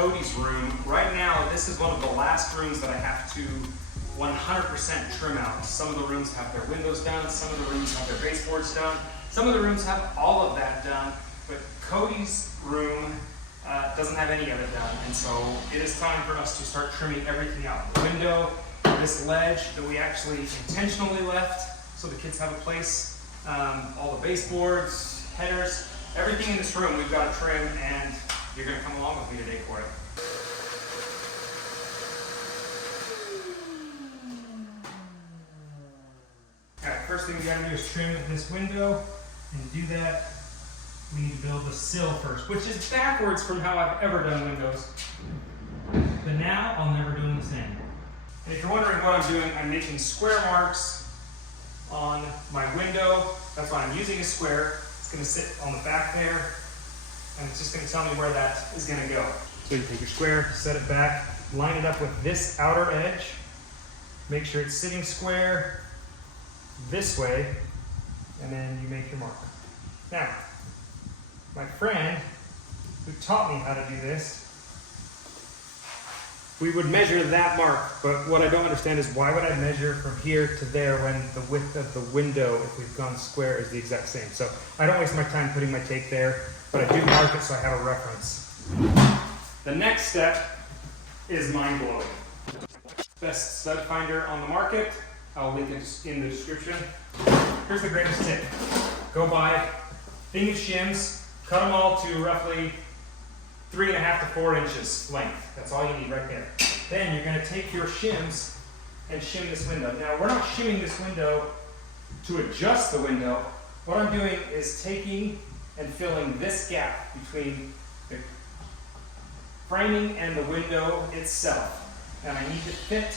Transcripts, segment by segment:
Cody's room. Right now, this is one of the last rooms that I have to 100% trim out. Some of the rooms have their windows done, some of the rooms have their baseboards done, some of the rooms have all of that done, but Cody's room doesn't have any of it done, and so it is time for us to start trimming everything out. The window, this ledge that we actually intentionally left so the kids have a place, all the baseboards, headers, everything in this room we've got to trim, and you're going to come along with me today for it. Alright, first thing we got to do is trim this window, and to do that we need to build the sill first, which is backwards from how I've ever done windows. But now I'll never do them the same. And if you're wondering what I'm doing, I'm making square marks on my window. That's why I'm using a square. It's going to sit on the back there, and it's just going to tell me where that is going to go. So you take your square, set it back, line it up with this outer edge, make sure it's sitting square this way, and then you make your mark. Now, my friend who taught me how to do this, we would measure that mark, but what I don't understand is why would I measure from here to there when the width of the window, if we've gone square, is the exact same. So I don't waste my time putting my tape there, but I do mark it so I have a reference. The next step is mind-blowing. Best stud finder on the market. I'll link it in the description. Here's the greatest tip. Go buy a thing of shims, cut them all to roughly 3.5 to 4 inches length. That's all you need right there. Then you're going to take your shims and shim this window. Now we're not shimming this window to adjust the window. What I'm doing is taking and filling this gap between the framing and the window itself. And I need to fit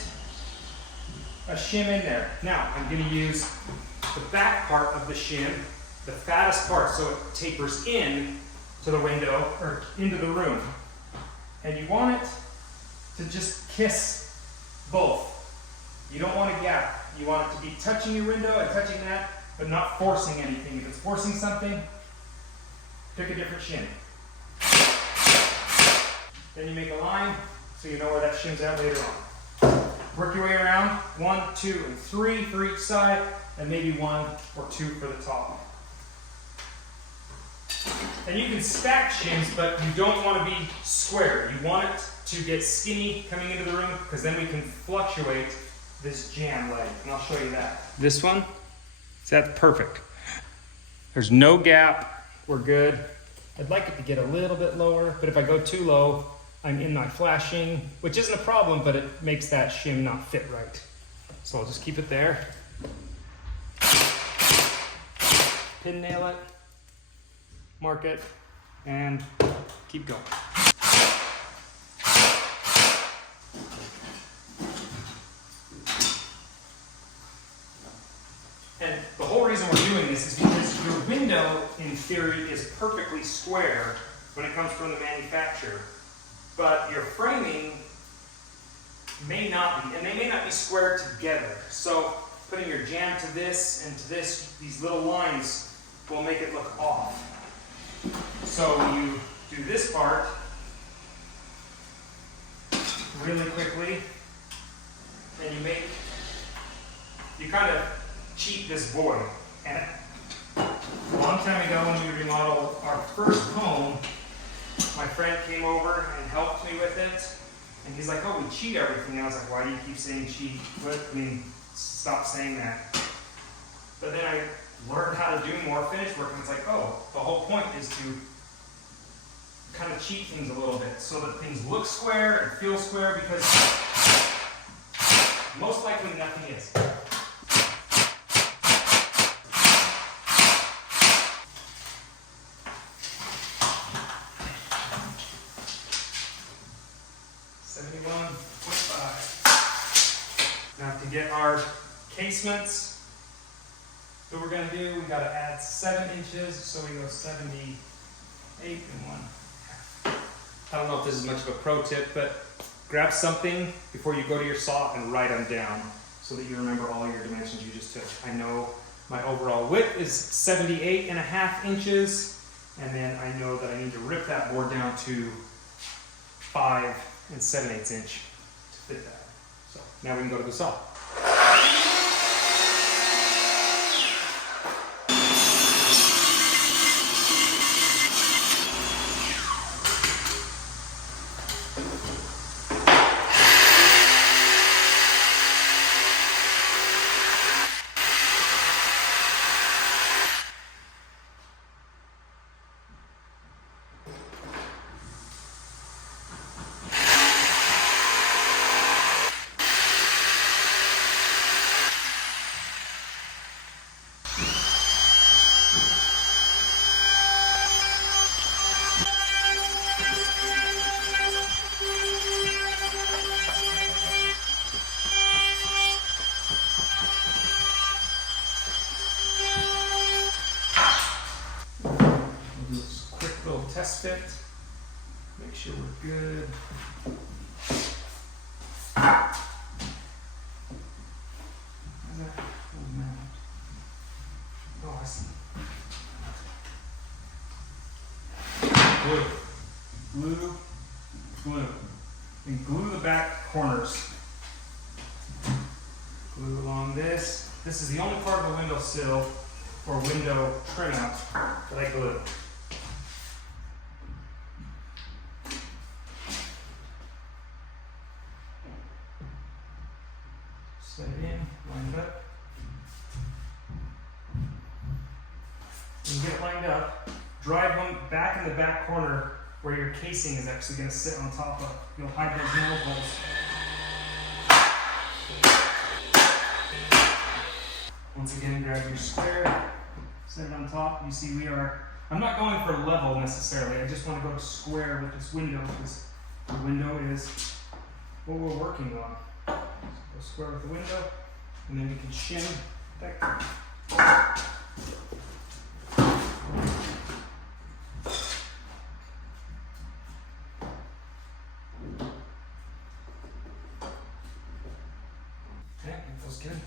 a shim in there. Now I'm going to use the back part of the shim, the fattest part, so it tapers in to the window or into the room. And you want it to just kiss both. You don't want a gap. You want it to be touching your window and touching that, but not forcing anything. If it's forcing something, pick a different shim. Then you make a line so you know where that shim's at later on. Work your way around, 1, 2, and 3 for each side, and maybe 1 or 2 for the top. And you can stack shims, but you don't want to be square. You want it to get skinny coming into the room, because then we can fluctuate this jam leg, and I'll show you that. This one, that's perfect. There's no gap, we're good. I'd like it to get a little bit lower, but if I go too low, I'm in my flashing, which isn't a problem, but it makes that shim not fit right. So I'll just keep it there. Pin nail it, mark it, and keep going. And the whole reason we're doing this is because your window, in theory, is perfectly square when it comes from the manufacturer. But your framing may not be, and they may not be square together. So putting your jam to this and to this, these little lines will make it look off. So you do this part really quickly, and you kind of cheat this void. And a long time ago when we remodeled our first home, my friend came over and helped me with it, and he's like, oh, we cheat everything. And I was like, why do you keep saying cheat? What? I mean, stop saying that. But then I learned how to do more finish work, and it's like, oh, the whole point is to kind of cheat things a little bit so that things look square and feel square, because most likely nothing is. Now to get our casements that we're going to do, we got to add 7 inches, so we go 78 and 1/2. I don't know if this is much of a pro tip, but grab something before you go to your saw and write them down so that you remember all your dimensions you just took. I know my overall width is 78.5 inches, and then I know that I need to rip that board down to 5 7/8 inch to fit that. So now we can go to the saw. Test fit, make sure we're good. How's that? Oh, man. Oh, I see. Glue. Glue. Glue. And glue the back corners. Glue along this. This is the only part of the window sill or window trim out that I glue. Set it in, line it up. When you get it lined up, drive one back in the back corner where your casing is actually going to sit on top of. You'll hide those nail holes. Once again, grab your square, set it on top. You see I'm not going for level necessarily. I just want to go to square with this window because the window is what we're working on. Go square with the window, and then we can shim that. Okay, that feels good.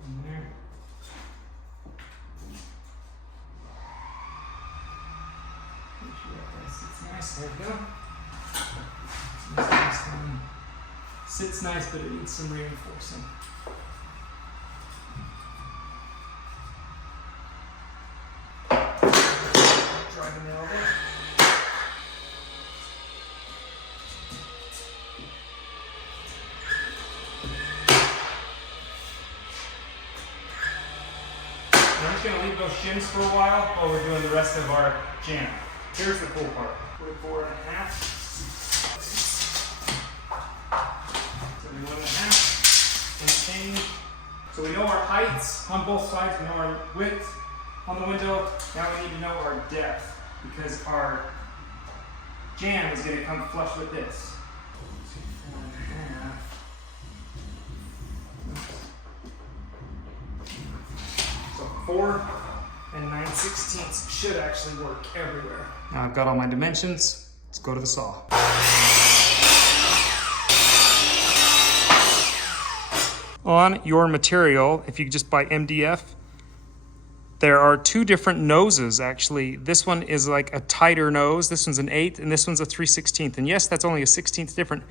In there. Make sure that sits nice. There we go. Sits nice, but it needs some reinforcing. Drive the nail there. I'm just going to leave those shims for a while we're doing the rest of our jam. Here's the cool part. 44.5. 71.5 and change. So we know our heights on both sides, we know our width on the window. Now we need to know our depth because our jam is going to come flush with this. 4.5. So 4 and 9/16 should actually work everywhere. Now I've got all my dimensions. Let's go to the saw. On your material, if you just buy MDF, there are 2 different noses actually. This one is like a tighter nose, this one's an 1/8, and this one's a 3/16. And yes, that's only a 1/16 different,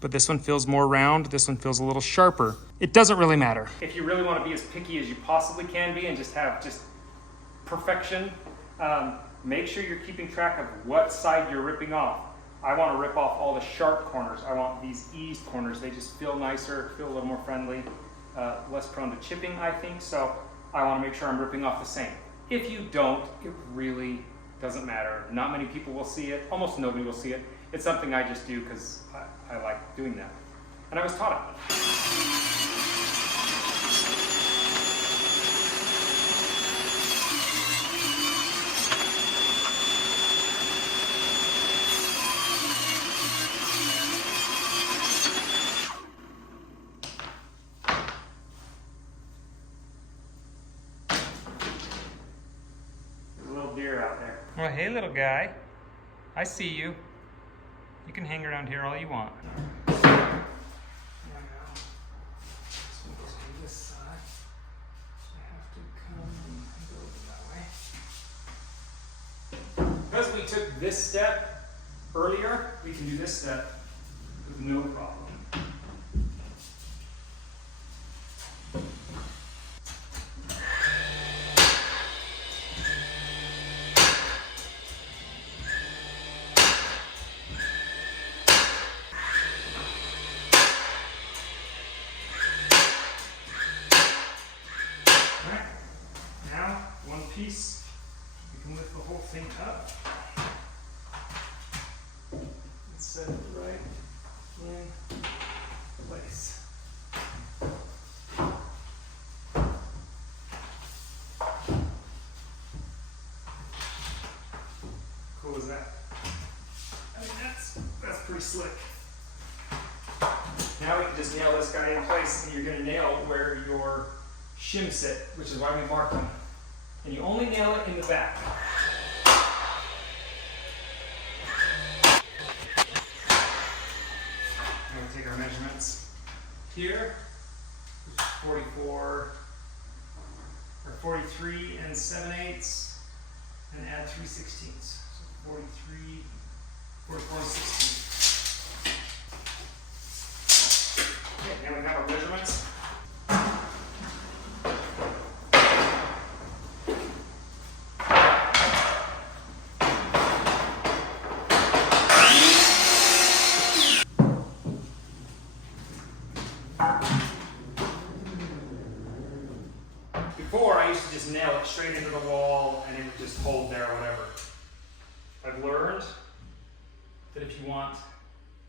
but this one feels more round, this one feels a little sharper. It doesn't really matter. If you really want to be as picky as you possibly can be and just have perfection, make sure you're keeping track of what side you're ripping off. I want to rip off all the sharp corners. I want these eased corners. They just feel nicer, feel a little more friendly, less prone to chipping, I think. So I want to make sure I'm ripping off the same. If you don't, it really doesn't matter. Not many people will see it. Almost nobody will see it. It's something I just do because I like doing that. And I was taught it. Well, hey little guy, I see you. You can hang around here all you want. There we go. This one goes to this side. I have to come and go that way. Because we took this step, earlier, we can do this step with no problem. Alright, now one piece, we can lift the whole thing up. Set it right in place. Cool as that? I mean, that's pretty slick. Now we can just nail this guy in place, and you're going to nail where your shims sit, which is why we mark them. And you only nail it in the back. Take our measurements here, which is 44 or 43 and 7/8, and add 3/16. So 43, 44 and 16. Okay, now we have our measurements. Before, I used to just nail it straight into the wall and it would just hold there or whatever. I've learned that if you want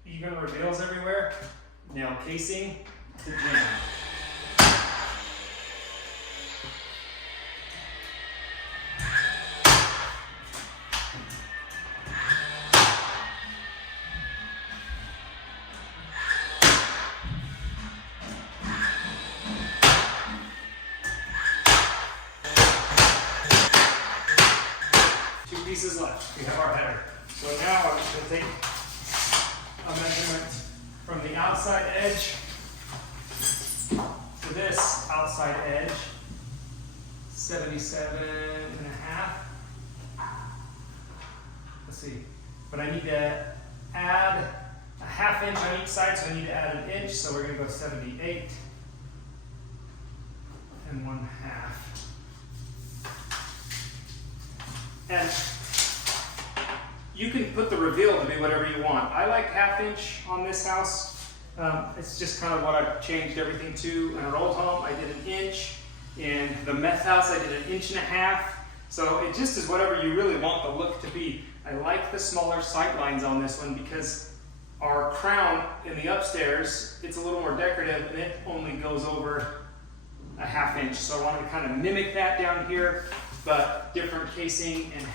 even reveals everywhere, nail casing to jam. Pieces left. We have our header. So now I'm just going to take a measurement from the outside edge to this outside edge, 77.5. Let's see. But I need to add a 1/2 inch on each side, so I need to add an inch. So we're going to go 78 and 1/2. And you can put the reveal to be whatever you want. I like 1/2 inch on this house. It's just kind of what I've changed everything to. In our old home, I did an inch. In the meth house, I did 1.5 inches. So it just is whatever you really want the look to be. I like the smaller sight lines on this one because our crown in the upstairs, it's a little more decorative and it only goes over a 1/2 inch. So I wanted to kind of mimic that down here, but different casing and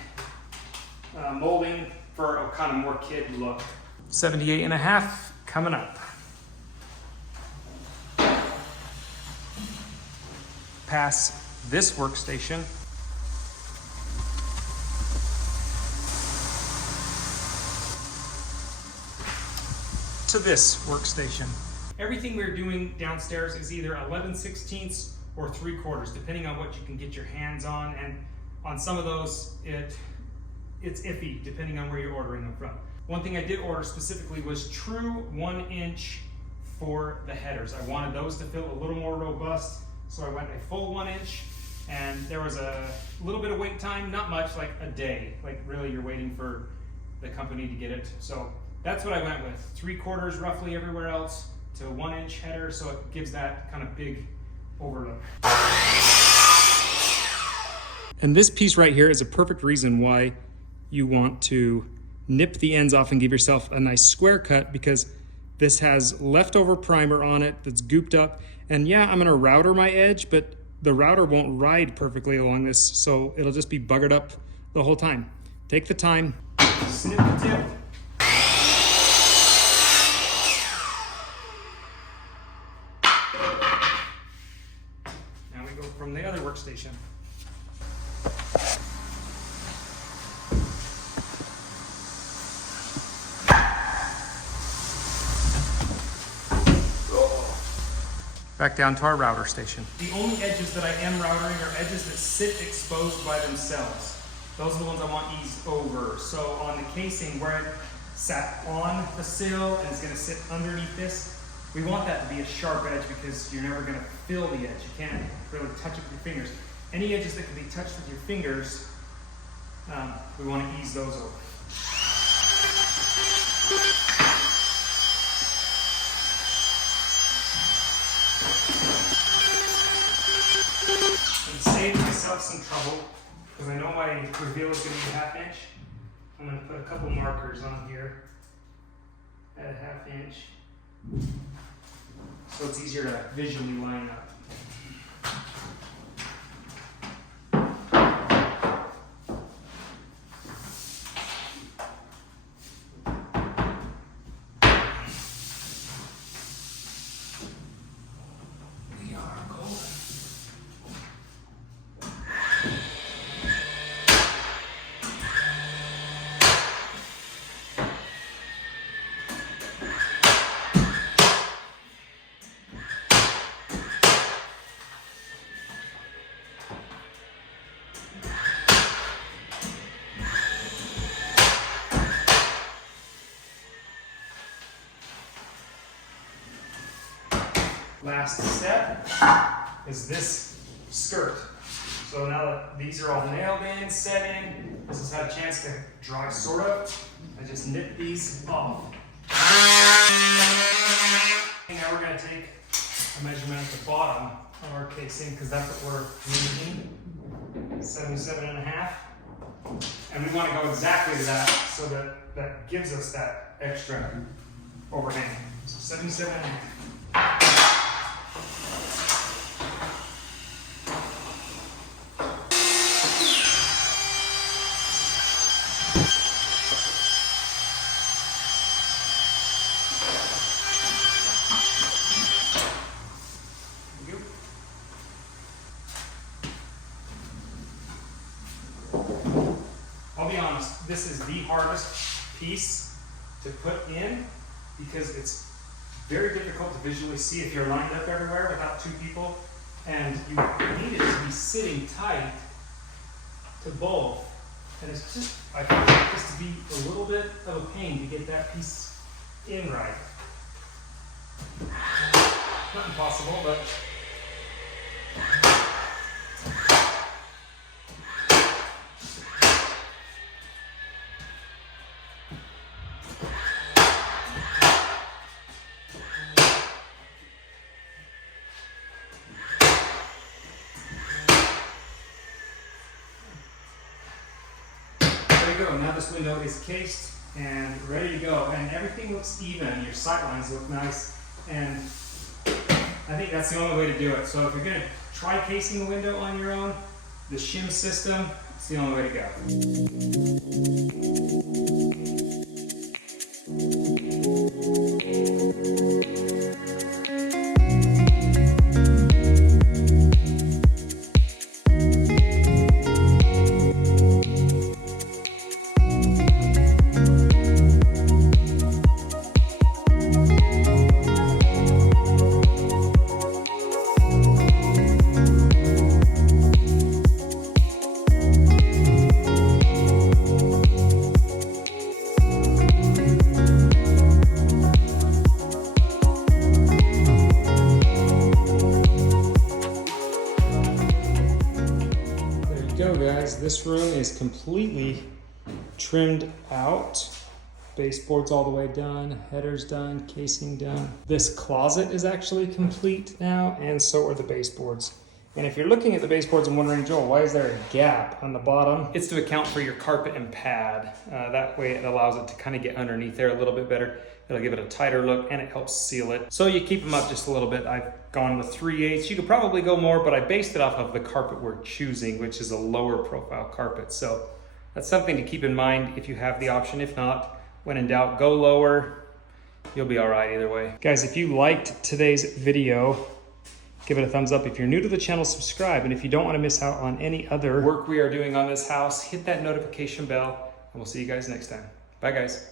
molding for a kind of more kid look. 78.5 coming up. Pass this workstation. To this workstation. Everything we're doing downstairs is either 11/16 or 3/4, depending on what you can get your hands on, and on some of those it's iffy depending on where you're ordering them from. One thing I did order specifically was true 1 inch for the headers. I wanted those to feel a little more robust, so I went a full 1 inch, and there was a little bit of wait time, not much, like a day. Like really you're waiting for the company to get it. So that's what I went with. 3/4 roughly everywhere else to 1 inch header, so it gives that kind of big overlook. And this piece right here is a perfect reason why you want to nip the ends off and give yourself a nice square cut, because this has leftover primer on it that's gooped up. And yeah, I'm gonna router my edge, but the router won't ride perfectly along this, so it'll just be buggered up the whole time. Take the time, snip the tip. Now we go from the other workstation. Back down to our router station. The only edges that I am routering are edges that sit exposed by themselves. Those are the ones I want eased over. So on the casing, where sat on the sill and it's gonna sit underneath this. We want that to be a sharp edge because you're never gonna fill the edge. You can't really touch it with your fingers. Any edges that can be touched with your fingers, we wanna ease those over. And save myself some trouble, because I know my reveal is going to be a 1/2 inch. I'm going to put a couple markers on here at a 1/2 inch, so it's easier to visually line up. Last step is this skirt. So now that these are all nailed in, set in, this has had a chance to dry sort of. I just nip these off. Now we're going to take a measurement at the bottom of our casing, because that's what we're needing, 77.5. And we want to go exactly to that, so that gives us that extra overhang. So 77.5. I'll be honest, this is the hardest piece to put in because it's very difficult to visually see if you're lined up everywhere without two people, and you need it to be sitting tight to both. And it's just, I find it just to be a little bit of a pain to get that piece in right. Not impossible, but there you go. Now this window is cased and ready to go, and everything looks even. Your sight lines look nice, and I think that's the only way to do it. So if you're going to try casing a window on your own, the shim system is the only way to go, guys. This room is completely trimmed out. Baseboard's all the way done, header's done, casing done. This closet is actually complete now, and so are the baseboards. And if you're looking at the baseboards and wondering, Joel, why is there a gap on the bottom? It's to account for your carpet and pad. That way it allows it to kind of get underneath there a little bit better. It'll give it a tighter look, and it helps seal it. So you keep them up just a little bit. I've gone with 3/8. You could probably go more, but I based it off of the carpet we're choosing, which is a lower profile carpet. So that's something to keep in mind if you have the option. If not, when in doubt, go lower. You'll be all right either way. Guys, if you liked today's video, give it a thumbs up. If you're new to the channel, subscribe. And if you don't want to miss out on any other work we are doing on this house, hit that notification bell, and we'll see you guys next time. Bye, guys.